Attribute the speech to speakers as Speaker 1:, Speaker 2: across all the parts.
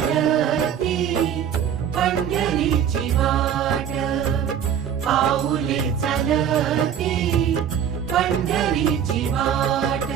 Speaker 1: पाऊले पंढरीची वाट. पाऊले चालती पंढरीची वाट.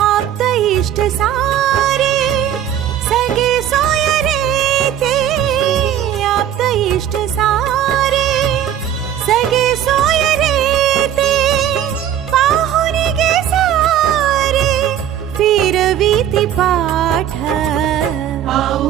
Speaker 2: आप्त इष्ट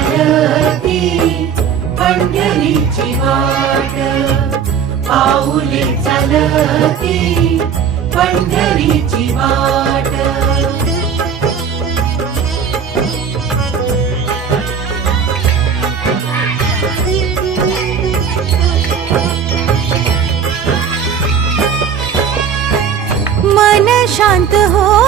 Speaker 1: पाऊले पंढरीची वाट. पाऊले चालती पंढरीची वाट.
Speaker 2: मन शांत हो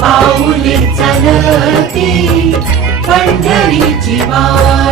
Speaker 1: पाऊली चालती पंढरीची वाट.